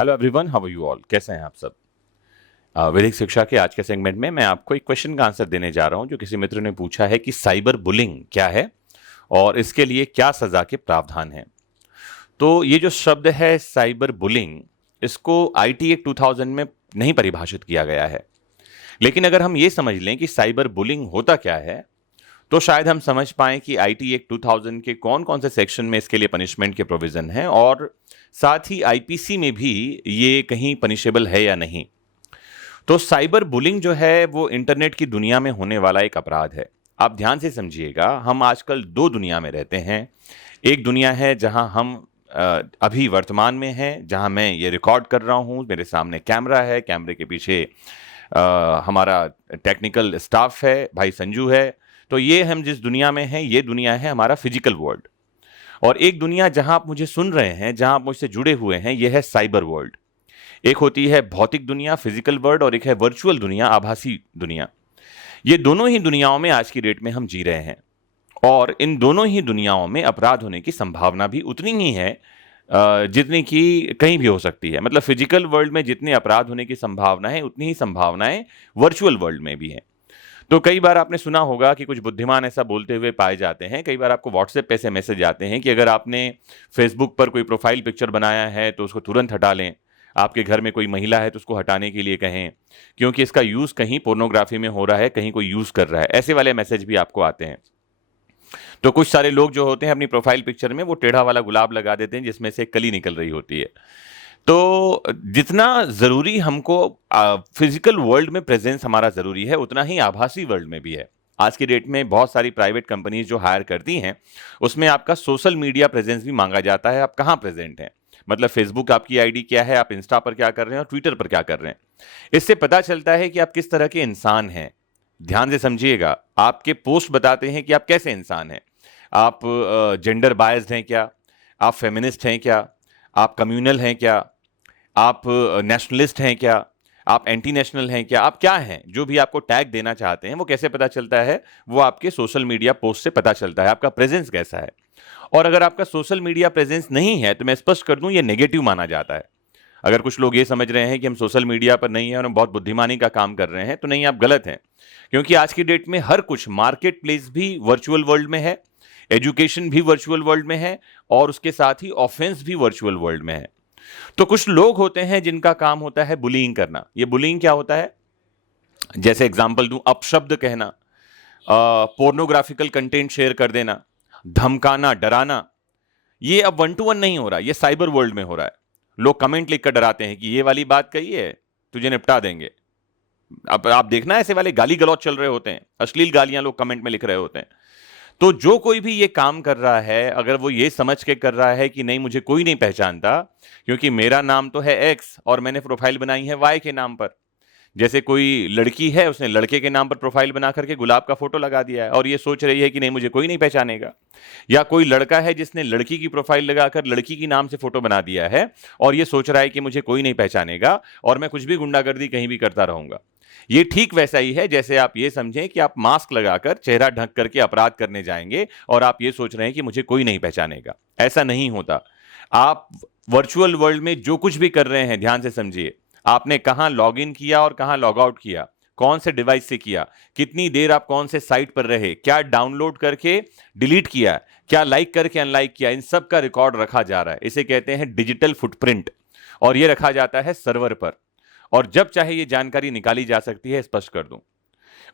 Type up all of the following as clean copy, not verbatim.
Hello everyone, how are you all? कैसे हैं आप सब? वैदिक शिक्षा के आज के सेगमेंट में मैं आपको एक क्वेश्चन का आंसर देने जा रहा हूं जो किसी मित्र ने पूछा है कि साइबर बुलिंग क्या है और इसके लिए क्या सजा के प्रावधान हैं। तो ये जो शब्द है साइबर बुलिंग, इसको आईटी एक्ट 2000 में नहीं परिभाषित किया गया है। लेकिन अगर हम ये समझ लें कि साइबर बुलिंग होता क्या है, तो शायद हम समझ पाएं कि आईटी एक्ट 2000 के कौन कौन से सेक्शन में इसके लिए पनिशमेंट के प्रोविजन हैं और साथ ही आईपीसी में भी ये कहीं पनिशेबल है या नहीं। तो साइबर बुलिंग जो है वो इंटरनेट की दुनिया में होने वाला एक अपराध है। आप ध्यान से समझिएगा, हम आजकल दो दुनिया में रहते हैं। एक दुनिया है जहां हम अभी वर्तमान में हैं, जहां मैं ये रिकॉर्ड कर रहा हूं, मेरे सामने कैमरा है, कैमरे के पीछे हमारा टेक्निकल स्टाफ है, भाई संजू है। तो ये हम जिस दुनिया में हैं, ये दुनिया है हमारा फिजिकल वर्ल्ड। और एक दुनिया जहां आप मुझे सुन रहे हैं, जहां आप मुझसे जुड़े हुए हैं, यह है साइबर वर्ल्ड। एक होती है भौतिक दुनिया, फिजिकल वर्ल्ड, और एक है वर्चुअल दुनिया, आभासी दुनिया। ये दोनों ही दुनियाओं में आज की डेट में हम जी रहे हैं और इन दोनों ही दुनियाओं में अपराध होने की संभावना भी उतनी ही है जितनी कि कहीं भी हो सकती है। मतलब फिजिकल वर्ल्ड में जितने अपराध होने की संभावना है, उतनी ही संभावनाएं वर्चुअल वर्ल्ड में भी हैं। तो कई बार आपने सुना होगा कि कुछ बुद्धिमान ऐसा बोलते हुए पाए जाते हैं। कई बार आपको व्हाट्सएप पे ऐसे मैसेज आते हैं कि अगर आपने फेसबुक पर कोई प्रोफाइल पिक्चर बनाया है तो उसको तुरंत हटा लें। आपके घर में कोई महिला है तो उसको हटाने के लिए कहें, क्योंकि इसका यूज कहीं पोर्नोग्राफी में हो रहा है, कहीं कोई यूज कर रहा है। ऐसे वाले मैसेज भी आपको आते हैं। तो कुछ सारे लोग जो होते हैं अपनी प्रोफाइल पिक्चर में वो टेढ़ा वाला गुलाब लगा देते हैं जिसमें से कली निकल रही होती है। तो जितना ज़रूरी हमको फिजिकल वर्ल्ड में प्रेजेंस हमारा ज़रूरी है, उतना ही आभासी वर्ल्ड में भी है। आज की डेट में बहुत सारी प्राइवेट कंपनीज जो हायर करती हैं, उसमें आपका सोशल मीडिया प्रेजेंस भी मांगा जाता है। आप कहाँ प्रेजेंट हैं, मतलब फेसबुक आपकी आईडी क्या है, आप इंस्टा पर क्या कर रहे हैं और ट्विटर पर क्या कर रहे हैं। इससे पता चलता है कि आप किस तरह के इंसान हैं। ध्यान से समझिएगा, आपके पोस्ट बताते हैं कि आप कैसे इंसान हैं। आप जेंडर बायस्ड हैं क्या, आप फेमिनिस्ट हैं क्या, आप कम्युनल हैं क्या, आप नेशनलिस्ट हैं क्या, आप एंटी नेशनल हैं क्या, आप क्या हैं। जो भी आपको टैग देना चाहते हैं वो कैसे पता चलता है, वो आपके सोशल मीडिया पोस्ट से पता चलता है। आपका प्रेजेंस कैसा है। और अगर आपका सोशल मीडिया प्रेजेंस नहीं है तो मैं स्पष्ट कर दूं, ये नेगेटिव माना जाता है। अगर कुछ लोग ये समझ रहे हैं कि हम सोशल मीडिया पर नहीं है और हम बहुत बुद्धिमानी का काम कर रहे हैं, तो नहीं, आप गलत हैं। क्योंकि आज की डेट में हर कुछ, मार्केट प्लेस भी वर्चुअल वर्ल्ड में है, एजुकेशन भी वर्चुअल वर्ल्ड में है और उसके साथ ही ऑफेंस भी वर्चुअल वर्ल्ड में है। तो कुछ लोग होते हैं जिनका काम होता है बुलिंग करना। ये बुलिंग क्या होता है, जैसे एग्जांपल दूं, अपशब्द कहना, पोर्नोग्राफिकल कंटेंट शेयर कर देना, धमकाना, डराना। ये अब 1-to-1 नहीं हो रहा, ये साइबर वर्ल्ड में हो रहा है। लोग कमेंट लिखकर डराते हैं कि ये वाली बात कही है, तुझे निपटा देंगे। अब आप देखना, ऐसे वाले गाली गलौज चल रहे होते हैं, अश्लील गालियां लोग कमेंट में लिख रहे होते हैं। तो जो कोई भी ये काम कर रहा है, अगर वो ये समझ के कर रहा है कि नहीं, मुझे कोई नहीं पहचानता क्योंकि मेरा नाम तो है एक्स और मैंने प्रोफाइल बनाई है वाई के नाम पर। जैसे कोई लड़की है, उसने लड़के के नाम पर प्रोफाइल बना करके गुलाब का फोटो लगा दिया है और ये सोच रही है कि नहीं, मुझे कोई नहीं पहचानेगा। या कोई लड़का है जिसने लड़की की प्रोफाइल लगाकर लड़की की नाम से फोटो बना दिया है और ये सोच रहा है कि मुझे कोई नहीं पहचानेगा और मैं कुछ भी गुंडागर्दी कहीं भी करता रहूंगा। ये ठीक वैसा ही है जैसे आप ये समझें कि आप मास्क लगाकर, चेहरा ढक करके अपराध करने जाएंगे और आप ये सोच रहे हैं कि मुझे कोई नहीं पहचानेगा। ऐसा नहीं होता। आप वर्चुअल वर्ल्ड में जो कुछ भी कर रहे हैं, ध्यान से समझिए। आपने कहां लॉग इन किया और कहां लॉग आउट किया, कौन से डिवाइस से किया, कितनी देर आप कौन से साइट पर रहे, क्या डाउनलोड करके डिलीट किया, क्या लाइक करके अनलाइक किया, इन सब का रिकॉर्ड रखा जा रहा है। इसे कहते हैं डिजिटल फुटप्रिंट और यह रखा जाता है सर्वर पर और जब चाहे ये जानकारी निकाली जा सकती है, स्पष्ट कर दूं।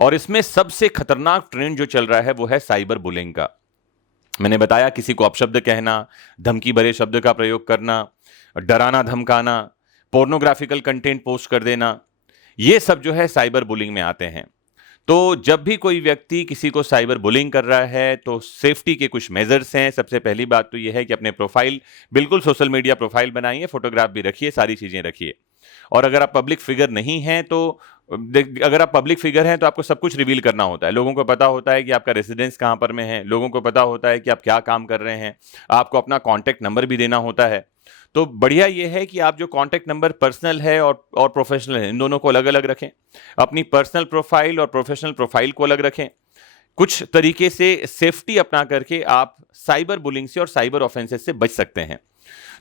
और इसमें सबसे खतरनाक ट्रेंड जो चल रहा है वो है साइबर बुलिंग का। मैंने बताया, किसी को अपशब्द कहना, धमकी भरे शब्द का प्रयोग करना, डराना, धमकाना, पोर्नोग्राफिकल कंटेंट पोस्ट कर देना, ये सब जो है साइबर बुलिंग में आते हैं। तो जब भी कोई व्यक्ति किसी को साइबर बुलिंग कर रहा है तो सेफ्टी के कुछ मेजर्स हैं। सबसे पहली बात तो यह है कि अपने प्रोफाइल, बिल्कुल सोशल मीडिया प्रोफाइल बनाइए, फोटोग्राफ भी रखिए, सारी चीजें रखिए। और अगर आप पब्लिक फिगर नहीं हैं तो अगर आप पब्लिक फिगर हैं तो आपको सब कुछ रिवील करना होता है। लोगों को पता होता है कि आपका रेसिडेंस कहां पर में है, लोगों को पता होता है कि आप क्या काम कर रहे हैं, आपको अपना कॉन्टैक्ट नंबर भी देना होता है। तो बढ़िया यह है कि आप जो कॉन्टैक्ट नंबर पर्सनल है और प्रोफेशनल है, इन दोनों को अलग अलग रखें। अपनी पर्सनल प्रोफाइल और प्रोफेशनल प्रोफाइल को अलग रखें। कुछ तरीके से सेफ्टी अपना करके आप साइबर बुलिंग से और साइबर ऑफेंसेस से बच सकते हैं।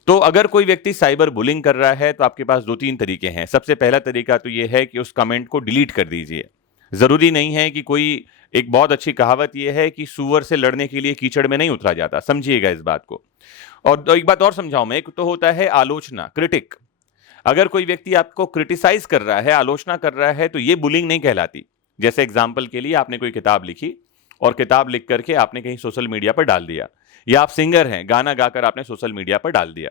तो अगर कोई व्यक्ति साइबर बुलिंग कर रहा है तो आपके पास 2-3 तरीके हैं। सबसे पहला तरीका तो यह है कि उस कमेंट को डिलीट कर दीजिए। जरूरी नहीं है कि कोई, एक बहुत अच्छी कहावत यह है कि सूअर से लड़ने के लिए कीचड़ में नहीं उतरा जाता, समझिएगा इस बात को। और एक बात और समझाऊं मैं, एक तो होता है आलोचना, क्रिटिक। अगर कोई व्यक्ति आपको क्रिटिसाइज कर रहा है, आलोचना कर रहा है, तो ये बुलिंग नहीं कहलाती। जैसे एग्जाम्पल के लिए आपने कोई किताब लिखी और किताब लिख करके आपने कहीं सोशल मीडिया पर डाल दिया, या आप सिंगर हैं, गाना गाकर आपने सोशल मीडिया पर डाल दिया,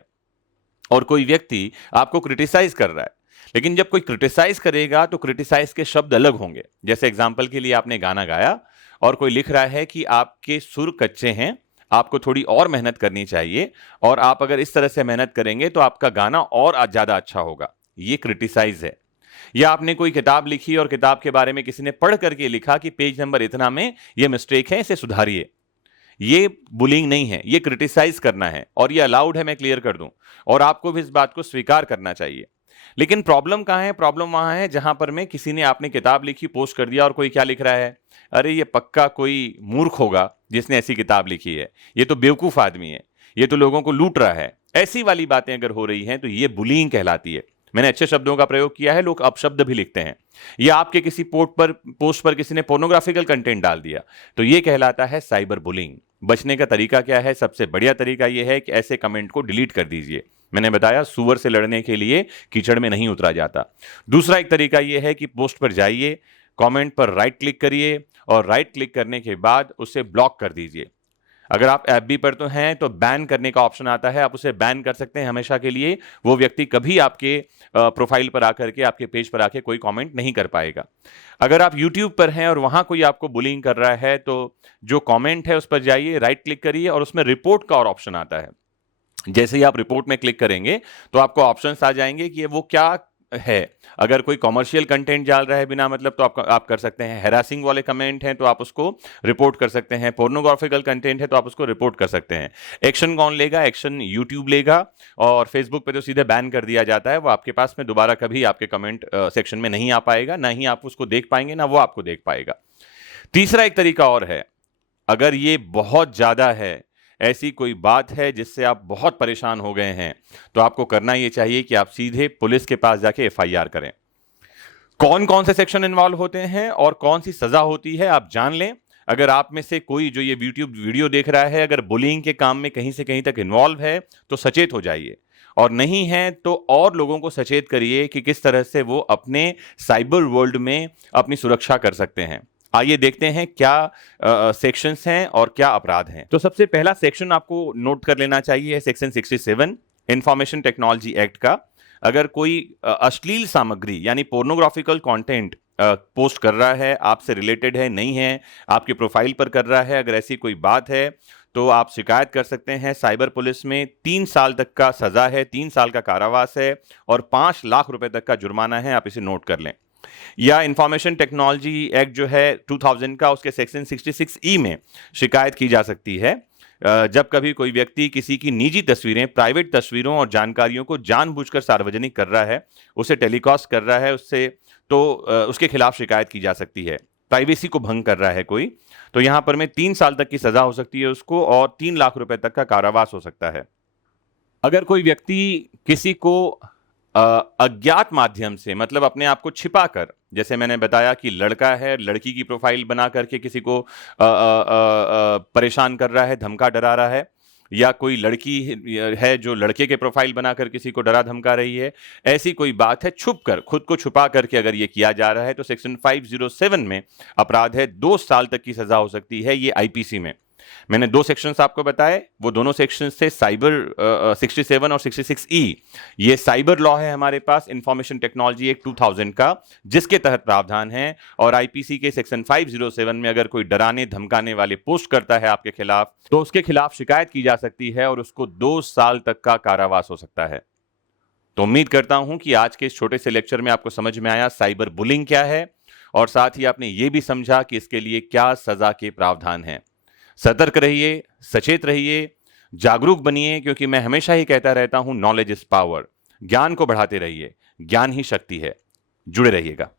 और कोई व्यक्ति आपको क्रिटिसाइज कर रहा है। लेकिन जब कोई क्रिटिसाइज करेगा तो क्रिटिसाइज के शब्द अलग होंगे। जैसे एग्जाम्पल के लिए आपने गाना गाया और कोई लिख रहा है कि आपके सुर कच्चे हैं, आपको थोड़ी और मेहनत करनी चाहिए, और आप अगर इस तरह से मेहनत करेंगे तो आपका गाना और ज्यादा अच्छा होगा, ये क्रिटिसाइज है। या आपने कोई किताब लिखी और किताब के बारे में किसी ने पढ़ करके लिखा कि पेज नंबर इतना में ये मिस्टेक है, इसे सुधारिए, ये बुलिंग नहीं है, ये क्रिटिसाइज करना है, और ये अलाउड है, मैं क्लियर कर दूं, और आपको भी इस बात को स्वीकार करना चाहिए। लेकिन प्रॉब्लम कहां है? प्रॉब्लम वहां है जहां पर में किसी ने, आपने किताब लिखी, पोस्ट कर दिया, और कोई क्या लिख रहा है, अरे ये पक्का कोई मूर्ख होगा जिसने ऐसी किताब लिखी है, ये तो बेवकूफ आदमी है, ये तो लोगों को लूट रहा है। ऐसी वाली बातें अगर हो रही हैं तो ये बुलिंग कहलाती है। मैंने अच्छे शब्दों का प्रयोग किया है, लोग अपशब्द भी लिखते हैं। या आपके किसी पोस्ट पर किसी ने पोर्नोग्राफिकल कंटेंट डाल दिया, तो ये कहलाता है साइबर बुलिंग। बचने का तरीका क्या है? सबसे बढ़िया तरीका यह है कि ऐसे कमेंट को डिलीट कर दीजिए। मैंने बताया, सूअर से लड़ने के लिए कीचड़ में नहीं उतरा जाता। दूसरा एक तरीका यह है कि पोस्ट पर जाइए, कमेंट पर राइट क्लिक करिए, और राइट क्लिक करने के बाद उसे ब्लॉक कर दीजिए। अगर आप एफबी पर तो हैं तो बैन करने का ऑप्शन आता है, आप उसे बैन कर सकते हैं हमेशा के लिए। वो व्यक्ति कभी आपके प्रोफाइल पर आकर के, आपके पेज पर आके कोई कमेंट नहीं कर पाएगा। अगर आप यूट्यूब पर हैं और वहां कोई आपको बुलिंग कर रहा है, तो जो कमेंट है उस पर जाइए, राइट क्लिक करिए, और उसमें रिपोर्ट का और ऑप्शन आता है। जैसे ही आप रिपोर्ट में क्लिक करेंगे तो आपको ऑप्शंस आ जाएंगे कि वो क्या है। अगर कोई कॉमर्शियल कंटेंट डाल रहा है बिना मतलब, तो आप कर सकते हैं। हैरासिंग वाले कमेंट हैं तो आप उसको रिपोर्ट कर सकते हैं। पोर्नोग्राफिकल कंटेंट है तो आप उसको रिपोर्ट कर सकते हैं। एक्शन कौन लेगा? एक्शन यूट्यूब लेगा, और फेसबुक पे तो सीधे बैन कर दिया जाता है। वो आपके पास में दोबारा कभी आपके कमेंट सेक्शन में नहीं आ पाएगा, ना ही आप उसको देख पाएंगे, ना वो आपको देख पाएगा। तीसरा एक तरीका और है, अगर ये बहुत ज्यादा है, ऐसी कोई बात है जिससे आप बहुत परेशान हो गए हैं, तो आपको करना यह चाहिए कि आप सीधे पुलिस के पास जाके एफआईआर करें। कौन कौन से सेक्शन इन्वॉल्व होते हैं और कौन सी सजा होती है आप जान लें। अगर आप में से कोई जो ये यूट्यूब वीडियो देख रहा है, अगर बुलिंग के काम में कहीं से कहीं तक इन्वॉल्व है, तो सचेत हो जाइए, और नहीं है तो और लोगों को सचेत करिए कि किस तरह से वो अपने साइबर वर्ल्ड में अपनी सुरक्षा कर सकते हैं। आइए देखते हैं क्या सेक्शंस हैं और क्या अपराध हैं। तो सबसे पहला सेक्शन आपको नोट कर लेना चाहिए है सेक्शन 67 इंफॉर्मेशन टेक्नोलॉजी एक्ट का। अगर कोई अश्लील सामग्री यानी पोर्नोग्राफिकल कंटेंट पोस्ट कर रहा है, आपसे रिलेटेड है, नहीं है, आपके प्रोफाइल पर कर रहा है, अगर ऐसी कोई बात है तो आप शिकायत कर सकते हैं साइबर पुलिस में। 3 साल तक का सजा है, 3 साल का कारावास है, और 5 लाख रुपए तक का जुर्माना है। आप इसे नोट कर लें। या इंफॉर्मेशन टेक्नोलॉजी एक्ट जो है 2000 का, उसके सेक्शन 66E में शिकायत की जा सकती है जब कभी कोई व्यक्ति किसी की निजी तस्वीरें, प्राइवेट तस्वीरों और जानकारियों को जानबूझकर सार्वजनिक कर रहा है, उसे टेलीकास्ट कर रहा है, उससे तो उसके खिलाफ शिकायत की जा सकती है। प्राइवेसी को भंग कर रहा है कोई, तो यहां पर में 3 साल तक की सजा हो सकती है उसको, और 3 लाख रुपए तक का कारावास हो सकता है। अगर कोई व्यक्ति किसी को अज्ञात माध्यम से, मतलब अपने आप को छिपा कर, जैसे मैंने बताया कि लड़का है, लड़की की प्रोफाइल बना करके किसी को परेशान कर रहा है, धमका डरा रहा है, या कोई लड़की है जो लड़के के प्रोफाइल बनाकर किसी को डरा धमका रही है, ऐसी कोई बात है, छुप कर, खुद को छुपा करके अगर ये किया जा रहा है, तो सेक्शन 507 में अपराध है, 2 साल तक की सजा हो सकती है। ये आईपीसी में मैंने 2 सेक्शंस आपको बताए, वो दोनों सेक्शंस थे साइबर 67 और 66E। ये साइबर लॉ है हमारे पास, इंफॉर्मेशन टेक्नोलॉजी एक्ट 2000 का, जिसके तहत प्रावधान है। और आईपीसी के सेक्शन 507 में अगर कोई डराने धमकाने वाले पोस्ट करता है आपके खिलाफ, तो उसके खिलाफ शिकायत की जा सकती है और उसको 2 साल तक का कारावास हो सकता है। तो उम्मीद करता हूं कि आज के इस छोटे से लेक्चर में आपको समझ में आया साइबर बुलिंग क्या है, और साथ ही आपने ये भी समझा कि इसके लिए क्या सजा के प्रावधान हैं। सतर्क रहिए, सचेत रहिए, जागरूक बनिए, क्योंकि मैं हमेशा ही कहता रहता हूं, नॉलेज इज पावर। ज्ञान को बढ़ाते रहिए, ज्ञान ही शक्ति है। जुड़े रहिएगा।